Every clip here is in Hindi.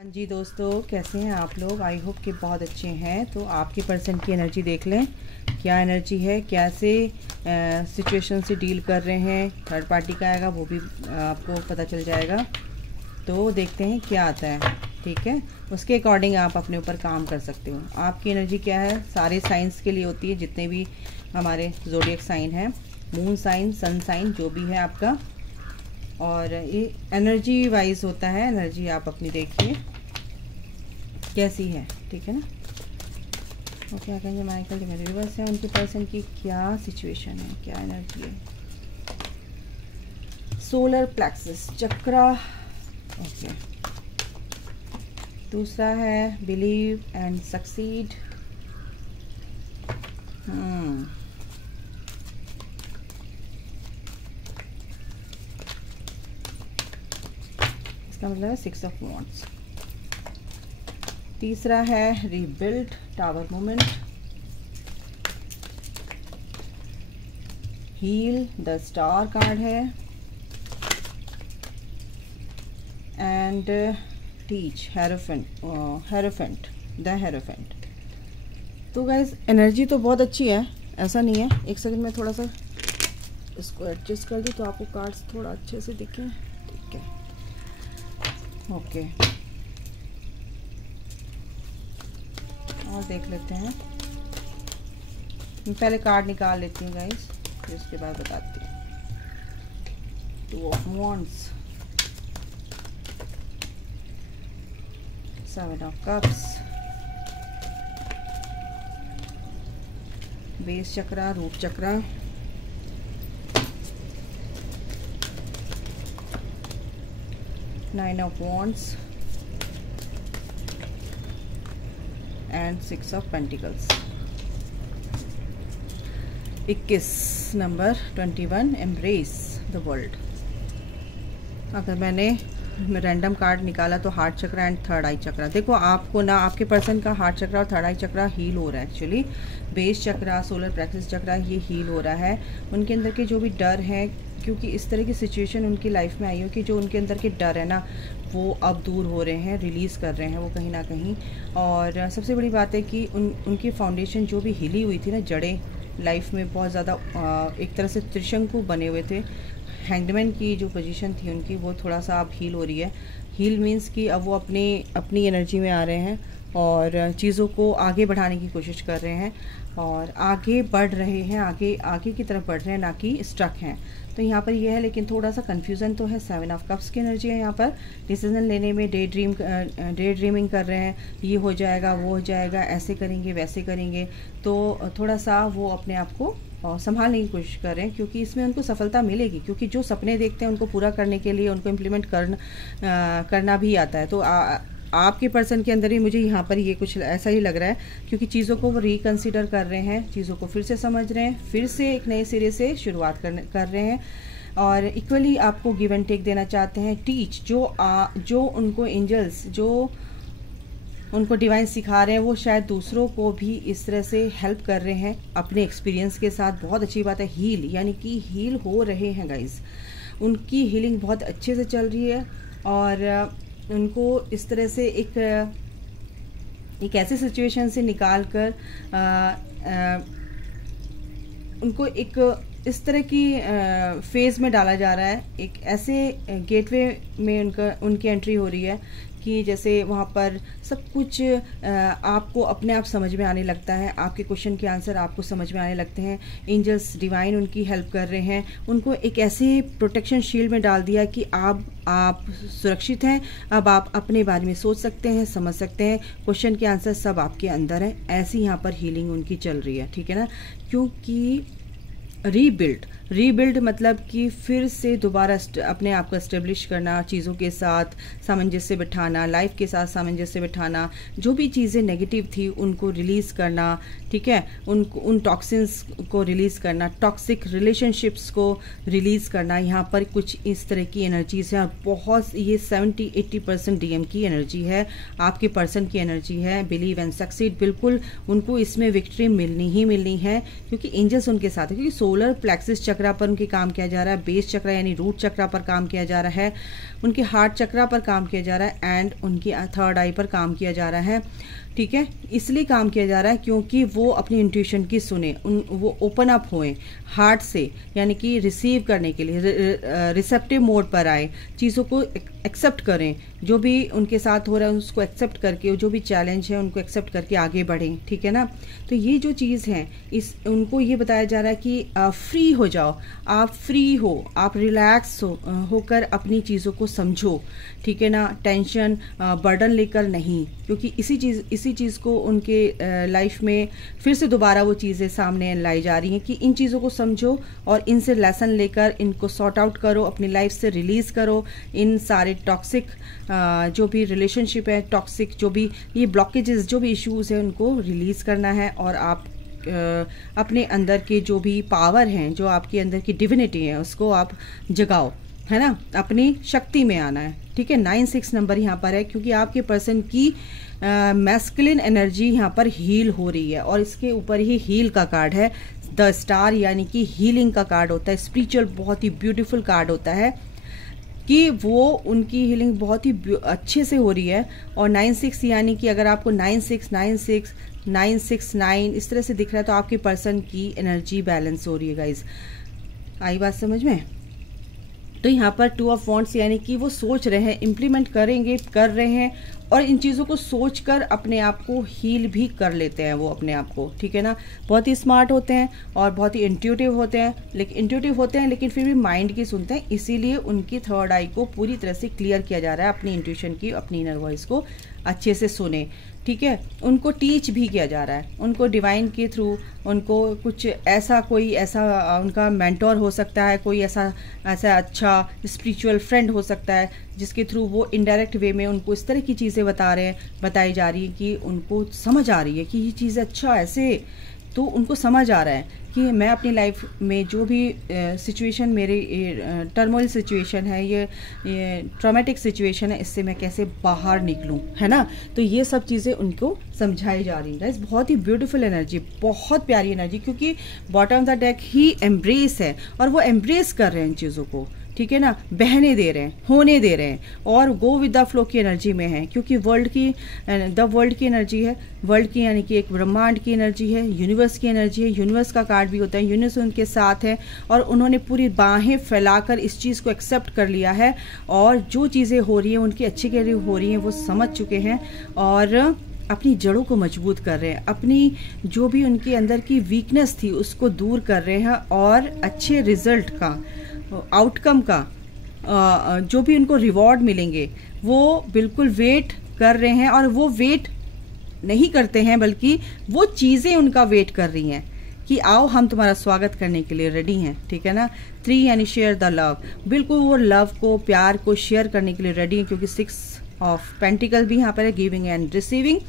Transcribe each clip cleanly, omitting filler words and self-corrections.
हाँ जी दोस्तों, कैसे हैं आप लोग। आई होप कि बहुत अच्छे हैं। तो आपके पर्सन की एनर्जी देख लें, क्या एनर्जी है, कैसे सिचुएशन से डील कर रहे हैं। थर्ड पार्टी का आएगा वो भी आपको पता चल जाएगा। तो देखते हैं क्या आता है, ठीक है। उसके अकॉर्डिंग आप अपने ऊपर काम कर सकते हो। आपकी एनर्जी क्या है, सारे साइंस के लिए होती है, जितने भी हमारे ज़ोडिएक साइन हैं, मून साइन, सन साइन, जो भी है आपका। और ये एनर्जी वाइज होता है। एनर्जी आप अपनी देखिए कैसी है, ठीक है ना। ओके, क्या कहेंगे माइकल जो मेरे रिवर्स है, उनके पर्सन की क्या सिचुएशन है, क्या एनर्जी है। सोलर प्लेक्सस चक्रा, ओके। दूसरा है बिलीव एंड सक्सीड। इसका मतलब है 6 ऑफ वॉन्ड्स। तीसरा है rebuild, tower moment. Heal, the star card है। And teach, hierophant, the hierophant. तो गाइज एनर्जी तो बहुत अच्छी है, ऐसा नहीं है। एक सेकंड में थोड़ा सा इसको एडजस्ट कर दूँ तो आपको कार्ड्स थोड़ा अच्छे से दिखें, ठीक है। ओके, और देख लेते हैं। मैं पहले कार्ड निकाल लेती हूँ गाइस, फिर उसके बाद बताती हूँ। 2 of wands, 7 of cups, base chakra, root chakra, nine of wands and 6 of pentacles. 21 number 21, embrace the world. अगर मैंने रैंडम कार्ड निकाला तो heart chakra and third eye chakra. देखो आपको ना, आपके पर्सन का हार्ट चक्रा और थर्ड आई चक्रा हील हो रहा है एक्चुअली। बेस चक्रा, सोलर प्लेक्सस चक्रा, ये हील हो रहा है। उनके अंदर के जो भी डर हैं, क्योंकि इस तरह की सिचुएशन उनकी लाइफ में आई हो कि जो उनके अंदर के डर है ना, वो अब दूर हो रहे हैं, रिलीज़ कर रहे हैं वो कहीं ना कहीं। और सबसे बड़ी बात है कि उनकी फाउंडेशन जो भी हिली हुई थी ना, जड़ें लाइफ में बहुत ज़्यादा एक तरह से त्रिशंकु बने हुए थे। हैंगमैन की जो पोजीशन थी उनकी, वो थोड़ा सा अब हील हो रही है। हील मीन्स कि अब वो अपनी एनर्जी में आ रहे हैं और चीज़ों को आगे बढ़ाने की कोशिश कर रहे हैं और आगे बढ़ रहे हैं, आगे की तरफ बढ़ रहे हैं, ना कि स्ट्रक हैं। तो यहाँ पर ये है, लेकिन थोड़ा सा कन्फ्यूज़न तो है। 7 ऑफ कप्स की एनर्जी है यहाँ पर। डिसीजन लेने में डे ड्रीमिंग कर रहे हैं, ये हो जाएगा, वो हो जाएगा, ऐसे करेंगे, वैसे करेंगे। तो थोड़ा सा वो अपने आप को संभालने की कोशिश कर रहे हैं, क्योंकि इसमें उनको सफलता मिलेगी। क्योंकि जो सपने देखते हैं उनको पूरा करने के लिए उनको इम्प्लीमेंट करना भी आता है। तो आपके पर्सन के अंदर ही मुझे यहाँ पर ये कुछ ऐसा ही लग रहा है, क्योंकि चीज़ों को वो रिकंसिडर कर रहे हैं, चीज़ों को फिर से समझ रहे हैं, फिर से एक नए सिरे से शुरुआत कर रहे हैं और इक्वली आपको गिव एंड टेक देना चाहते हैं। टीच, जो उनको एंजल्स, जो उनको डिवाइन सिखा रहे हैं, वो शायद दूसरों को भी इस तरह से हेल्प कर रहे हैं अपने एक्सपीरियंस के साथ। बहुत अच्छी बात है। हील, यानी कि हील हो रहे हैं गाइज। उनकी हीलिंग बहुत अच्छे से चल रही है और उनको इस तरह से एक ऐसे सिचुएशन से निकाल कर उनको एक इस तरह की फेज में डाला जा रहा है। एक ऐसे गेटवे में उनकी एंट्री हो रही है कि जैसे वहाँ पर सब कुछ आपको अपने आप समझ में आने लगता है। आपके क्वेश्चन के आंसर आपको समझ में आने लगते हैं। एंजल्स, डिवाइन उनकी हेल्प कर रहे हैं। उनको एक ऐसे प्रोटेक्शन शील्ड में डाल दिया कि आप सुरक्षित हैं। अब आप अपने बारे में सोच सकते हैं, समझ सकते हैं। क्वेश्चन के आंसर सब आपके अंदर है। ऐसी यहाँ पर हीलिंग उनकी चल रही है, ठीक है ना। क्योंकि रीबिल्ड मतलब कि फिर से दोबारा अपने आप को एस्टेब्लिश करना, चीज़ों के साथ सामंजस्य बिठाना, लाइफ के साथ सामंजस्य बिठाना, जो भी चीज़ें नेगेटिव थी उनको रिलीज़ करना, ठीक है। उन टॉक्सिन्स को रिलीज़ करना, टॉक्सिक रिलेशनशिप्स को रिलीज़ करना। यहाँ पर कुछ इस तरह की एनर्जीज हैं और बहुत ये 70-80% डीएम की एनर्जी है, आपके पर्सन की एनर्जी है। बिलीव एंड सक्सीड, बिल्कुल उनको इसमें विक्ट्री मिलनी ही मिलनी है, क्योंकि एंजल्स उनके साथ है। क्योंकि सोलर प्लेक्सिस चक्रा पर उनके काम किया जा रहा है, बेस चक्रा यानी रूट चक्रा पर काम किया जा रहा है, उनके हार्ट चक्रा पर काम किया जा रहा है एंड उनकी थर्ड आई पर काम किया जा रहा है। ठीक है, इसलिए काम किया जा रहा है क्योंकि वो अपनी इंट्यूशन की सुने, वो ओपन अप होएं हार्ट से, यानी कि रिसीव करने के लिए रिसेप्टिव मोड पर आए, चीज़ों को एक्सेप्ट करें, जो भी उनके साथ हो रहा है उसको एक्सेप्ट करके, जो भी चैलेंज है उनको एक्सेप्ट करके आगे बढ़ें। ठीक है ना, तो ये जो चीज़ है इस उनको ये बताया जा रहा है कि फ्री हो जाओ, आप फ्री हो, आप रिलैक्स होकर अपनी चीज़ों को समझो। ठीक है ना, टेंशन बर्डन लेकर नहीं, क्योंकि इसी चीज़ को उनके लाइफ में फिर से दोबारा वो चीज़ें सामने लाई जा रही हैं कि इन चीज़ों को समझो और इनसे लेसन लेकर इनको सॉर्ट आउट करो, अपनी लाइफ से रिलीज़ करो इन सारे टॉक्सिक जो भी रिलेशनशिप है, टॉक्सिक जो भी ये ब्लॉकेजेस, जो भी इश्यूज़ हैं उनको रिलीज़ करना है और आप अपने अंदर के जो भी पावर हैं, जो आपके अंदर की डिविनिटी है उसको आप जगाओ, है ना, अपनी शक्ति में आना है। ठीक है, 9-6 नंबर यहाँ पर है क्योंकि आपके पर्सन की मैस्कुलिन एनर्जी यहाँ पर हील हो रही है और इसके ऊपर ही हील का कार्ड है, द स्टार, यानी कि हीलिंग का कार्ड होता है, स्पिरिचुअल बहुत ही ब्यूटीफुल कार्ड होता है कि वो उनकी हीलिंग बहुत ही अच्छे से हो रही है। और 9-6 यानी कि अगर आपको 9-6, 9-6 इस तरह से दिख रहा है तो आपके पर्सन की एनर्जी बैलेंस हो रही है गाइज। आई बात समझ में? तो यहाँ पर 2 ऑफ वॉन्ड्स यानी कि वो सोच रहे हैं, इम्प्लीमेंट कर रहे हैं और इन चीज़ों को सोचकर अपने आप को हील भी कर लेते हैं वो अपने आप को। ठीक है ना, बहुत ही स्मार्ट होते हैं और बहुत ही इंट्यूटिव होते हैं, लेकिन फिर भी माइंड की सुनते हैं, इसीलिए उनकी थर्ड आई को पूरी तरह से क्लियर किया जा रहा है, अपनी इंट्यूशन की, अपनी इनर वॉइस को अच्छे से सुने। ठीक है, उनको टीच भी किया जा रहा है, उनको डिवाइन के थ्रू उनको कुछ ऐसा, कोई ऐसा उनका मेंटोर हो सकता है, कोई ऐसा अच्छा स्पिरिचुअल फ्रेंड हो सकता है जिसके थ्रू वो इनडायरेक्ट वे में उनको इस तरह की चीज़ें बताई जा रही है कि उनको समझ आ रही है कि ये चीज़ अच्छा ऐसे, तो उनको समझ आ रहा है कि मैं अपनी लाइफ में जो भी सिचुएशन, मेरे टर्मोइल सिचुएशन है, ये ट्रॉमेटिक सिचुएशन है, इससे मैं कैसे बाहर निकलूं, है ना। तो ये सब चीज़ें उनको समझाई जा रही है। बहुत ही ब्यूटीफुल एनर्जी, बहुत प्यारी एनर्जी, क्योंकि bottom of the deck he embrace है और वो एम्ब्रेस कर रहे हैं इन चीज़ों को। ठीक है ना, बहने दे रहे हैं, होने दे रहे हैं और गो विद द फ्लो की एनर्जी में है, क्योंकि वर्ल्ड की एनर्जी है, वर्ल्ड की यानी कि एक ब्रह्मांड की एनर्जी है, यूनिवर्स की एनर्जी है, यूनिवर्स का कार्ड भी होता है, यूनिवर्स उनके साथ है और उन्होंने पूरी बाहें फैलाकर इस चीज़ को एक्सेप्ट कर लिया है और जो चीज़ें हो रही हैं उनकी अच्छे के लिए हो रही हैं, वो समझ चुके हैं और अपनी जड़ों को मजबूत कर रहे हैं, अपनी जो भी उनके अंदर की वीकनेस थी उसको दूर कर रहे हैं और अच्छे रिजल्ट का, आउटकम का जो भी उनको रिवॉर्ड मिलेंगे वो बिल्कुल वेट कर रहे हैं और वो वेट नहीं करते हैं बल्कि वो चीज़ें उनका वेट कर रही हैं कि आओ हम तुम्हारा स्वागत करने के लिए रेडी हैं। ठीक है ना, 3 यानी शेयर द लव, बिल्कुल वो लव को, प्यार को शेयर करने के लिए रेडी हैं, क्योंकि 6 ऑफ पेंटिकल भी यहाँ पर है, गिविंग एंड रिसीविंग,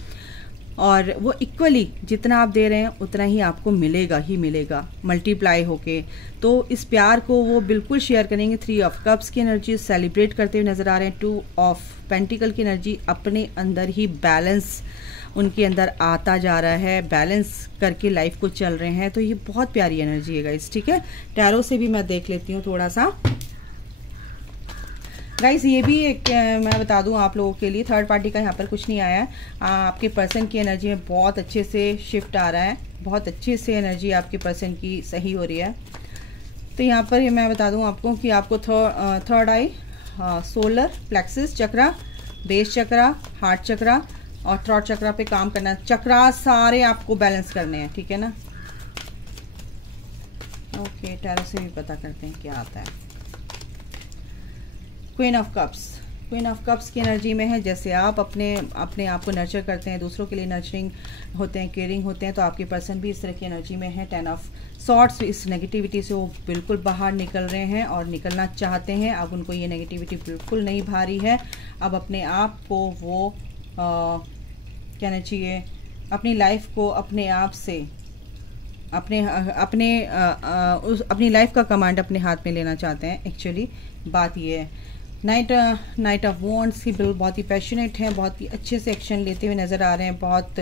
और वो इक्वली जितना आप दे रहे हैं उतना ही आपको मिलेगा ही मिलेगा, मल्टीप्लाई होके। तो इस प्यार को वो बिल्कुल शेयर करेंगे। 3 ऑफ कप्स की एनर्जी सेलिब्रेट करते हुए नजर आ रहे हैं। 2 ऑफ पेंटिकल की एनर्जी अपने अंदर ही बैलेंस उनके अंदर आता जा रहा है, बैलेंस करके लाइफ को चल रहे हैं। तो ये बहुत प्यारी एनर्जी है गाइस। ठीक है, टैरो से भी मैं देख लेती हूँ थोड़ा सा गाइस। ये भी एक मैं बता दूं आप लोगों के लिए, थर्ड पार्टी का यहाँ पर कुछ नहीं आया है। आपके पर्सन की एनर्जी में बहुत अच्छे से शिफ्ट आ रहा है, बहुत अच्छे से एनर्जी आपके पर्सन की सही हो रही है। तो यहाँ पर मैं बता दूं आपको कि आपको थर्ड आई, सोलर प्लेक्सिस चक्रा, बेस चक्रा, हार्ट चक्रा और थ्रॉट चक्रा पे काम करना है। चक्रा सारे आपको बैलेंस करने हैं। ठीक है ना। ओके, टैरो से भी पता करते हैं क्या आता है। Queen of cups, queen of cups की एनर्जी में है। जैसे आप अपने आप को नर्चर करते हैं, दूसरों के लिए नर्चरिंग होते हैं, केयरिंग होते हैं, तो आपके पर्सन भी इस तरह की एनर्जी में है। 10 ऑफ सॉर्ट्स, इस नेगेटिविटी से वो बिल्कुल बाहर निकल रहे हैं और निकलना चाहते हैं। अब उनको ये नेगेटिविटी बिल्कुल नहीं भारी है। अब अपने आप को वो कहना चाहिए, अपनी लाइफ को अपने आप से अपनी लाइफ का कमांड अपने हाथ में लेना चाहते हैं। एक्चुअली बात ये है। नाइट ऑफ वॉन्ड्स की बिल्कुल बहुत ही पैशनेट हैं, बहुत ही अच्छे से एक्शन लेते हुए नज़र आ रहे हैं, बहुत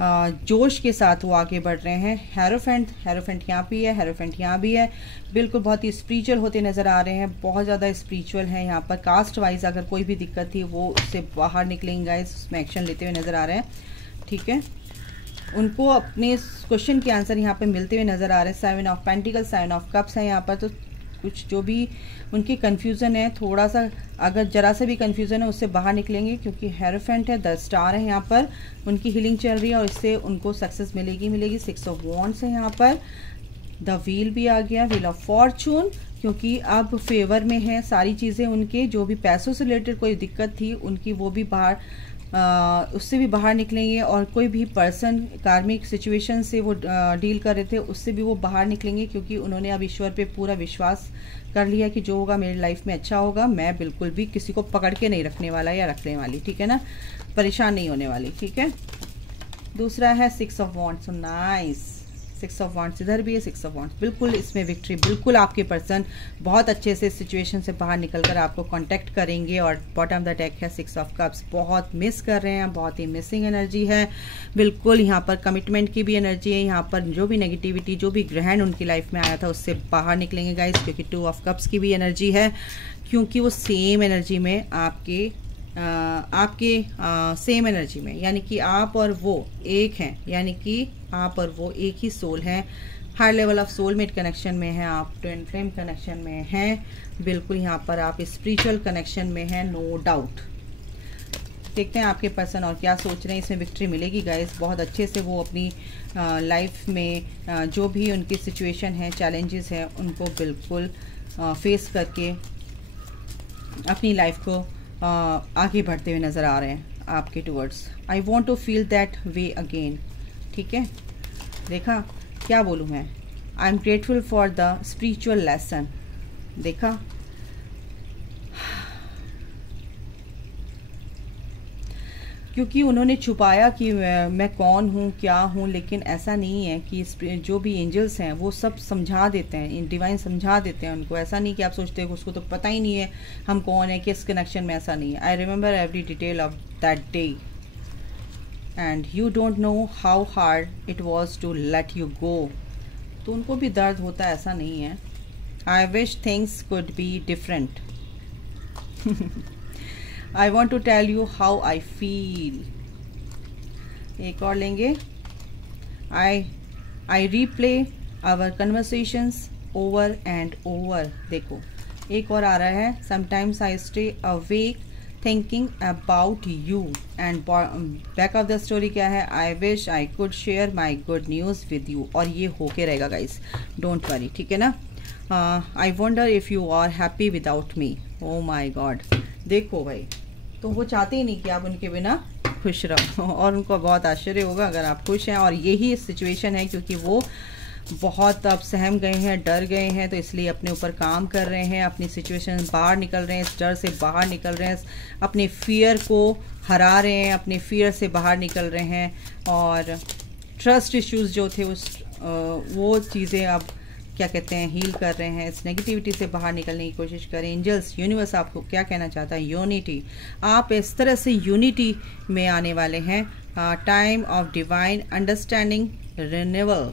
जोश के साथ वो आगे बढ़ रहे हैं। हेरोफेंट यहाँ भी है, हेरोफेंट यहाँ भी है। बिल्कुल बहुत ही स्पिरिचुअल होते नज़र आ रहे हैं, बहुत ज़्यादा स्पिरिचुअल है। यहाँ पर कास्ट वाइज अगर कोई भी दिक्कत थी वो उससे बाहर निकलेंगे गाइस, उसमें एक्शन लेते हुए नज़र आ रहे हैं। ठीक है, उनको अपने क्वेश्चन के आंसर यहाँ पे मिलते हुए नज़र आ रहे हैं। 7 ऑफ पेंटिकल्स, 7 ऑफ कप्स है यहाँ पर। तो कुछ जो भी उनकी कन्फ्यूज़न है, थोड़ा सा अगर जरा सा भी कन्फ्यूज़न है उससे बाहर निकलेंगे, क्योंकि हेरोफेंट है, 10 स्टार है यहाँ पर। उनकी हीलिंग चल रही है और इससे उनको सक्सेस मिलेगी। 6 ऑफ वॉन्ड्स है यहाँ पर। द व्हील भी आ गया, व्हील ऑफ फॉर्चून, क्योंकि अब फेवर में है सारी चीज़ें उनके। जो भी पैसों से रिलेटेड कोई दिक्कत थी उनकी, वो भी बाहर उससे भी बाहर निकलेंगे। और कोई भी पर्सन कार्मिक सिचुएशन से वो डील कर रहे थे, उससे भी वो बाहर निकलेंगे, क्योंकि उन्होंने अब ईश्वर पे पूरा विश्वास कर लिया कि जो होगा मेरी लाइफ में अच्छा होगा। मैं बिल्कुल भी किसी को पकड़ के नहीं रखने वाला या रखने वाली, ठीक है ना, परेशान नहीं होने वाली। ठीक है, दूसरा है 6 of wands. Nice, 6 of wands इधर भी है, 6 ऑफ वॉन्ड्स। बिल्कुल इसमें विक्ट्री, बिल्कुल आपके पर्सन बहुत अच्छे से सिचुएशन से बाहर निकलकर आपको कांटेक्ट करेंगे। और बॉटम द डेक है 6 ऑफ कप्स। बहुत मिस कर रहे हैं, बहुत ही मिसिंग एनर्जी है। बिल्कुल यहाँ पर कमिटमेंट की भी एनर्जी है। यहाँ पर जो भी नेगेटिविटी, जो भी ग्रहण उनकी लाइफ में आया था उससे बाहर निकलेंगे गाइस, क्योंकि 2 ऑफ कप्स की भी एनर्जी है, क्योंकि वो सेम एनर्जी में आपके सेम एनर्जी में, यानी कि आप और वो एक हैं, यानी कि आप और वो एक ही सोल हैं। High level of soulmate connection में है आप, ट्विन फ्लेम कनेक्शन में हैं। बिल्कुल यहाँ पर आप स्पिरिचुअल कनेक्शन में हैं, नो डाउट। देखते हैं आपके पर्सन और क्या सोच रहे हैं। इसमें विक्ट्री मिलेगी गाइस, बहुत अच्छे से वो अपनी लाइफ में जो भी उनकी सिचुएशन है, चैलेंजेस हैं, उनको बिल्कुल फेस करके अपनी लाइफ को आगे बढ़ते हुए नज़र आ रहे हैं आपके towards. I want to feel that way again. ठीक है, देखा क्या बोलूँ मैं, I am grateful for the spiritual lesson. देखा, क्योंकि उन्होंने छुपाया कि मैं कौन हूँ, क्या हूँ, लेकिन ऐसा नहीं है कि जो भी एंजल्स हैं वो सब समझा देते हैं, डिवाइन समझा देते हैं उनको। ऐसा नहीं कि आप सोचते हो उसको तो पता ही नहीं है हम कौन है, किस कनेक्शन में, ऐसा नहीं है। I remember every detail of that day and you don't know how hard it was to let you go. तो उनको भी दर्द होता है, ऐसा नहीं है। I wish things could be different. I want to tell you how I feel। एक और लेंगे। I replay our conversations over and over। देखो एक और आ रहा है, sometimes I stay awake thinking about you and back of the story क्या है, I wish I could share my good news with you। और ये होके रहेगा गाइस, don't worry, ठीक है ना। I wonder if you are happy without me। Oh my God। देखो भाई, तो वो चाहते ही नहीं कि आप उनके बिना खुश रहो, और उनको बहुत आश्चर्य होगा अगर आप खुश हैं। और यही सिचुएशन है, क्योंकि वो बहुत अब सहम गए हैं, डर गए हैं, तो इसलिए अपने ऊपर काम कर रहे हैं, अपनी सिचुएशन बाहर निकल रहे हैं, इस डर से बाहर निकल रहे हैं, अपने फियर को हरा रहे हैं, अपने फियर से बाहर निकल रहे हैं। और ट्रस्ट इश्यूज़ जो थे वो चीज़ें अब क्या कहते हैं, हील कर रहे हैं। इस नेगेटिविटी से बाहर निकलने की कोशिश करें। एंजल्स, यूनिवर्स आपको क्या कहना चाहता है, यूनिटी। आप इस तरह से यूनिटी में आने वाले हैं। Time of divine understanding, renewal,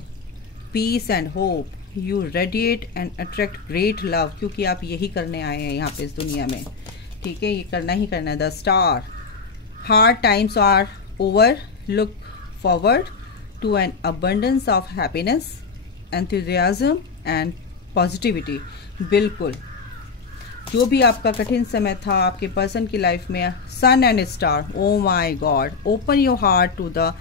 peace and hope. You radiate and attract great love, क्योंकि आप यही करने आए हैं यहाँ पे इस दुनिया में। ठीक है, ये करना ही करना है। The star, hard times are over, look forward to an abundance of happiness, enthusiasm and positivity. बिल्कुल जो भी आपका कठिन समय था आपके पर्सन की लाइफ में, sun and star, oh my God, open your heart to the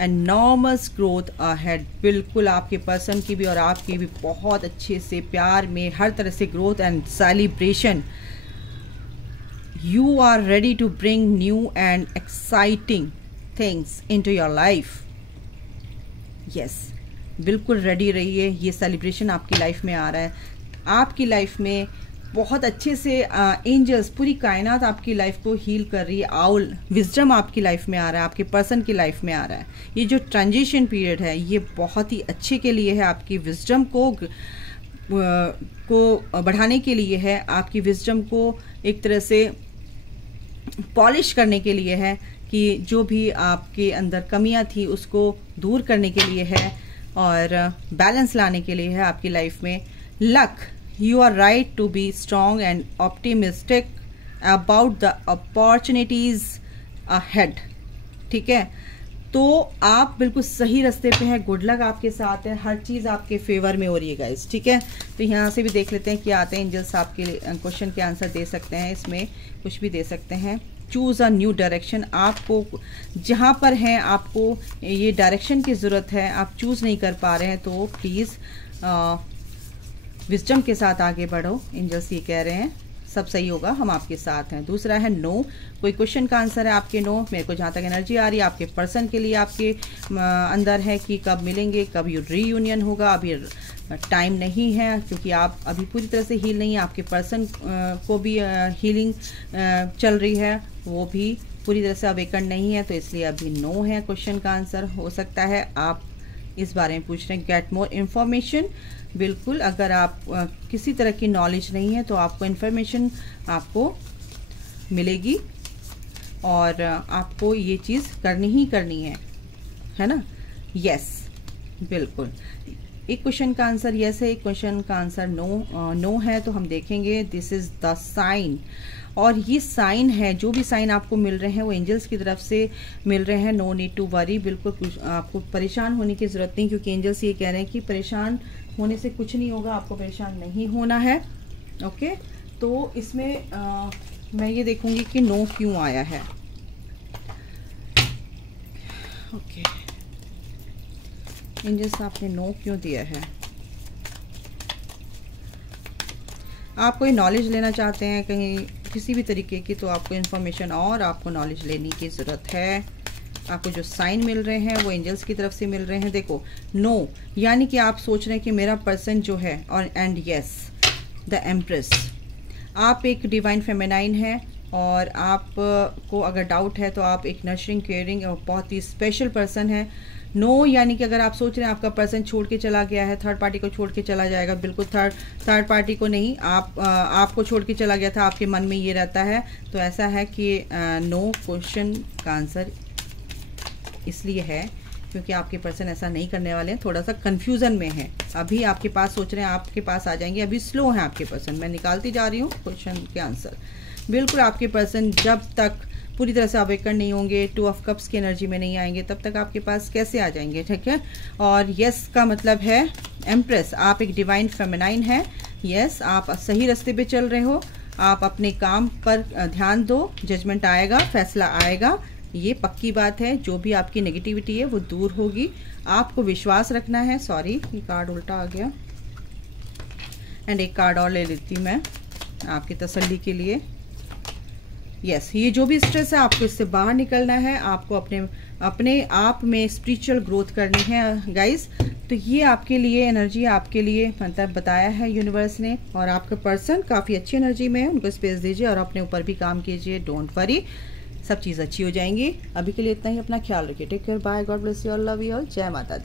enormous growth ahead. बिल्कुल आपके पर्सन की भी और आपकी भी बहुत अच्छे से प्यार में हर तरह से growth and celebration. You are ready to bring new and exciting things into your life. Yes, बिल्कुल रेडी रहिए, ये सेलिब्रेशन आपकी लाइफ में आ रहा है। आपकी लाइफ में बहुत अच्छे से एंजल्स, पूरी कायनात आपकी लाइफ को हील कर रही है। आउल विजडम आपकी लाइफ में आ रहा है, आपके पर्सन की लाइफ में आ रहा है। ये जो ट्रांजिशन पीरियड है ये बहुत ही अच्छे के लिए है, आपकी विजडम को बढ़ाने के लिए है, आपकी विजडम को एक तरह से पॉलिश करने के लिए है, कि जो भी आपके अंदर कमियां थी उसको दूर करने के लिए है और बैलेंस लाने के लिए है आपकी लाइफ में। Luck, you are right to be strong and optimistic about the opportunities ahead. ठीक है, तो आप बिल्कुल सही रास्ते पे हैं, गुड लक आपके साथ है, हर चीज़ आपके फेवर में हो रही है गाइस। ठीक है, तो यहाँ से भी देख लेते हैं क्या आते हैं एंजल्स आपके क्वेश्चन के आंसर दे सकते हैं, इसमें कुछ भी दे सकते हैं। चूज़ अ न्यू डायरेक्शन, आपको जहाँ पर हैं आपको ये डायरेक्शन की ज़रूरत है, आप चूज़ नहीं कर पा रहे हैं तो प्लीज़ विजडम के साथ आगे बढ़ो। एंजल्स ये कह रहे हैं सब सही होगा, हम आपके साथ हैं। दूसरा है नो, कोई क्वेश्चन का आंसर है आपके नो। मेरे को जहाँ तक एनर्जी आ रही है आपके पर्सन के लिए आपके अंदर है कि कब मिलेंगे, कब रीयूनियन होगा। अभी टाइम नहीं है क्योंकि आप अभी पूरी तरह से हील नहीं है, आपके पर्सन को भी हीलिंग चल रही है, वो भी पूरी तरह से अवेकन नहीं है, तो इसलिए अभी नो है क्वेश्चन का आंसर। हो सकता है आप इस बारे में पूछ रहे हैं गेट मोर इन्फॉर्मेशन। बिल्कुल, अगर आप किसी तरह की नॉलेज नहीं है तो आपको इन्फॉर्मेशन आपको मिलेगी और आपको ये चीज़ करनी ही करनी है ना। यस, बिल्कुल। एक क्वेश्चन का आंसर यस है, एक क्वेश्चन का आंसर नो है। तो हम देखेंगे दिस इज द साइन, और ये साइन है, जो भी साइन आपको मिल रहे हैं वो एंजल्स की तरफ से मिल रहे हैं। नो नीड टू वरी, बिल्कुल आपको परेशान होने की ज़रूरत नहीं, क्योंकि एंजल्स ये कह रहे हैं कि परेशान होने से कुछ नहीं होगा, आपको परेशान नहीं होना है। ओके, तो इसमें मैं ये देखूंगी कि नो क्यों आया है। ओके, एंजल्स आपने नो क्यों दिया है? आप कोई नॉलेज लेना चाहते हैं कहीं किसी भी तरीके की, तो आपको इन्फॉर्मेशन और आपको नॉलेज लेने की ज़रूरत है। आपको जो साइन मिल रहे हैं वो एंजल्स की तरफ से मिल रहे हैं। देखो नो यानी कि आप सोच रहे हैं कि मेरा पर्सन जो है, और एंड यस द एम्प्रेस, आप एक डिवाइन फेमिनाइन है और आपको अगर डाउट है तो आप एक नर्चरिंग केयरिंग और बहुत ही स्पेशल पर्सन है। नो यानी कि अगर आप सोच रहे हैं आपका पर्सन छोड़ के चला गया है, थर्ड पार्टी को छोड़ के चला जाएगा, बिल्कुल थर्ड पार्टी को नहीं, आपको छोड़ के चला गया था, आपके मन में ये रहता है, तो ऐसा है कि नो क्वेश्चन का आंसर इसलिए है क्योंकि आपके पर्सन ऐसा नहीं करने वाले हैं, थोड़ा सा कंफ्यूजन में है। अभी आपके पास सोच रहे हैं आपके पास आ जाएंगे, अभी स्लो है आपके पर्सन। मैं निकालती जा रही हूँ क्वेश्चन के आंसर। बिल्कुल आपके पर्सन जब तक पूरी तरह से अवेकन नहीं होंगे, 2 ऑफ कप्स की एनर्जी में नहीं आएंगे, तब तक आपके पास कैसे आ जाएंगे? ठीक है, और यस का मतलब है एम्प्रेस, आप एक डिवाइन फेमिनाइन है। यस, आप सही रास्ते पे चल रहे हो, आप अपने काम पर ध्यान दो, जजमेंट आएगा, फैसला आएगा, ये पक्की बात है। जो भी आपकी नेगेटिविटी है वो दूर होगी, आपको विश्वास रखना है। सॉरी, ये कार्ड उल्टा आ गया, एंड एक कार्ड और ले लेती हूँ मैं आपकी तसल्ली के लिए। यस, ये जो भी स्ट्रेस है आपको इससे बाहर निकलना है, आपको अपने आप में स्पिरिचुअल ग्रोथ करनी है गाइस। तो ये आपके लिए एनर्जी, आपके लिए मतलब बताया है यूनिवर्स ने, और आपका पर्सन काफ़ी अच्छी एनर्जी में है, उनको स्पेस दीजिए और अपने ऊपर भी काम कीजिए। डोंट वरी, सब चीज़ अच्छी हो जाएंगी। अभी के लिए इतना ही, अपना ख्याल रखिए। Take care, bye, God bless you all, love you all, जय माता दी।